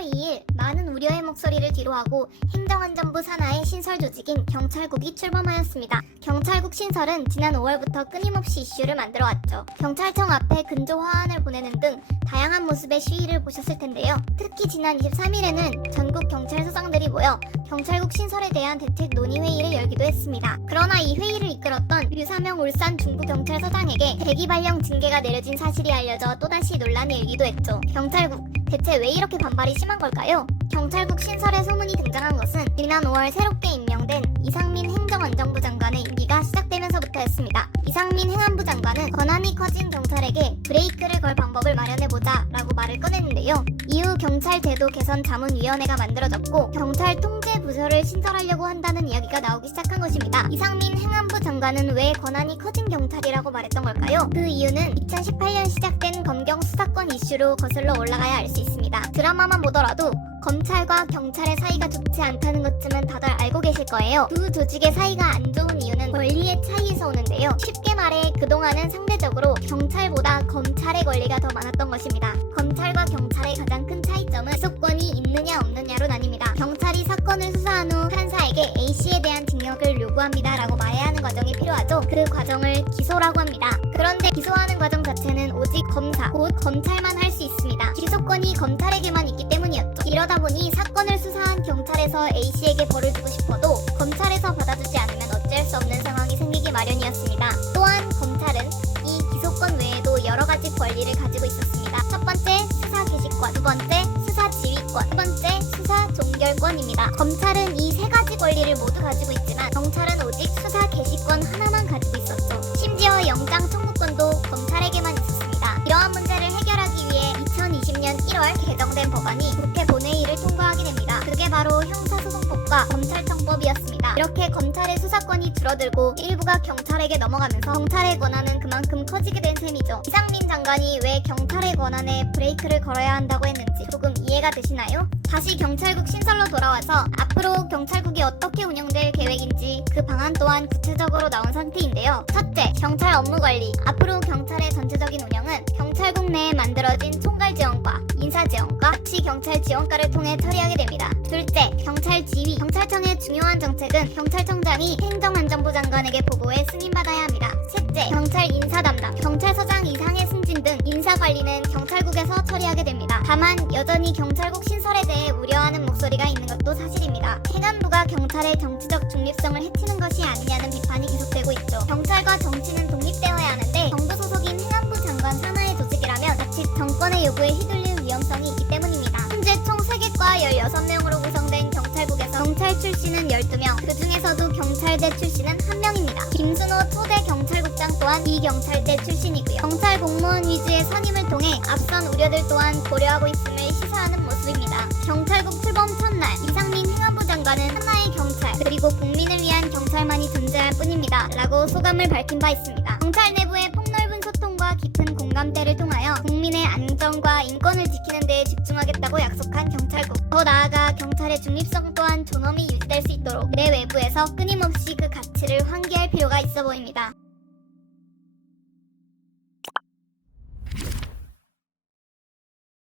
11월 2일 많은 우려의 목소리를 뒤로하고 행정안전부 산하의 신설 조직인 경찰국이 출범하였습니다. 경찰국 신설은 지난 5월부터 끊임없이 이슈를 만들어왔죠. 경찰청 앞에 근조 화환을 보내는 등 다양한 모습의 시위를 보셨을 텐데요. 특히 지난 23일에는 전국 경찰서장들이 모여 경찰국 신설에 대한 대책 논의회의를 열기도 했습니다. 그러나 이 회의를 이끌었던 류사명 울산 중부경찰서장에게 대기 발령 징계가 내려진 사실이 알려져 또다시 논란이 일기도 했죠. 경찰국, 대체 왜 이렇게 반발이 심한 걸까요? 경찰국 신설의 소문이 등장한 것은 지난 5월 새롭게 임명된 이상민 행정안전부 장관의 임기가 시작되면서부터였습니다. 이상민 행안부 장관은 권한이 커진 경찰에게 브레이크를 걸 방법을 마련해보자 라고 말을 꺼냈는데요. 이후 경찰제도 개선 자문위원회가 만들어졌고 경찰 통제 부서를 신설하려고 한다는 이야기가 나오기 시작한 것입니다. 이상민 행안부 장관은 왜 권한이 커진 경찰이라고 말했던 걸까요? 그 이유는 2018년 시작된 검경 수사권 이슈로 거슬러 올라가야 알 수 있습니다. 드라마만 보더라도 검찰과 경찰의 사이가 좋지 않다는 것쯤은 다들 알고 계실 거예요. 두 조직의 사이가 안 좋은 이유는 권리의 차이에서 오는데요. 쉽게 말해 그동안은 상대적으로 경찰보다 검찰의 권리가 더 많았던 것입니다. 검찰과 경찰의 가장 큰 차이점은 기소권이 있느냐 없느냐로 나뉩니다. 경찰이 사건을 수사한 후 판사에게 A씨에 대한 징역을 요구합니다 라고 말해야 하는 과정이 필요하죠. 그 과정을 기소라고 합니다. 그런데 기소하는 과정 자체는 오직 검사, 곧 검찰만 할 수 있습니다. 기소권이 검찰에게만 있기 때문이었죠. 이러다 보니 사건을 수사한 경찰에서 A씨에게 벌을 주고 싶어도 검찰에서 받아주지 않으면 어쩔 수 없는 상황이 생기기 마련이었습니다. 또한 검찰은 이 기소권 외에도 여러 가지 권리를 가지고 있었습니다. 첫 번째, 수사 개시권, 두 번째, 수사 지휘권, 세 번째, 수사 종결권입니다. 검찰은 이 세 가지 권리를 모두 가지고 있지만 경찰은 오직 수사 개시권 하나만 가지고 있었죠. 심지어 영장 청구권도 검찰에게만 있었습니다. 이러한 문제를 해결하기 위해 2020년 1월 개정된 법안이 국회 본회의를 통과하게 됩니다. 그게 바로 형사소송법과 검찰청법이었습니다. 이렇게 검찰의 수사권이 줄어들고 일부가 경찰에게 넘어가면서 경찰의 권한은 그만큼 커지게 된 셈이죠. 이상민 장관이 왜 경찰의 권한에 브레이크를 걸어야 한다고 했는지 조금 이해가 되시나요? 다시 경찰국 신설로 돌아와서 앞으로 경찰국이 어떻게 운영될 계획인지 그 방안 또한 구체적으로 나온 상태인데요. 첫째, 경찰 업무 관리. 앞으로 경찰의 전체적인 운영은 경찰국 내에 만들어진 총괄지원과 인사지원과 시경찰지원과를 통해 처리하게 됩니다. 둘째, 경찰 지휘. 경찰청의 중요한 정책은 경찰청장이 행정안전부 장관에게 보고해 승인받아야 합니다. 셋째, 경찰 인사 담당. 경찰서장 이상의 승진 등 인사관리는 경찰국에서 처리하게 됩니다. 다만 여전히 경찰국 신설에 대해 우려하는 목소리가 있는 것도 사실입니다. 행안부가 경찰의 정치적 중립성을 해치는 것이 아니냐는 비판이 계속되고 있죠. 경찰과 정치는 독립되어야 하는데 정부 소속인 행안부 장관 산하의 조직이라면 자칫 정권의 요구에 휘둘릴 위험성이 있기 때문입니다. 현재 총 3개과 16명으로 구성된 경찰국에서 경찰 출신은 12명, 그 중에서도 경찰대 출신은 1명입니다. 김순호 초대 경찰국장 또한 이 경찰대 출신이고요. 경찰 공무원 위주의 선임을 통해 앞선 우려들 또한 고려하고 있음을 시사하는 모습입니다. 경찰국 출범 첫날 이상민 행안부 장관은 하나의 경찰 그리고 국민을 위한 경찰만이 존재할 뿐입니다 라고 소감을 밝힌 바 있습니다. 경찰 내부의 폭넓은 소통과 깊은 공감대를 통하여 국민의 안전과 인권을 지키는 데에 집중하겠다고 약속한 경찰국. 더 나아가 경찰의 중립성 또한 존엄히 유지될 수 있도록 내 외부에서 끊임없이 그 가치를 환기할 필요가 있어 보입니다.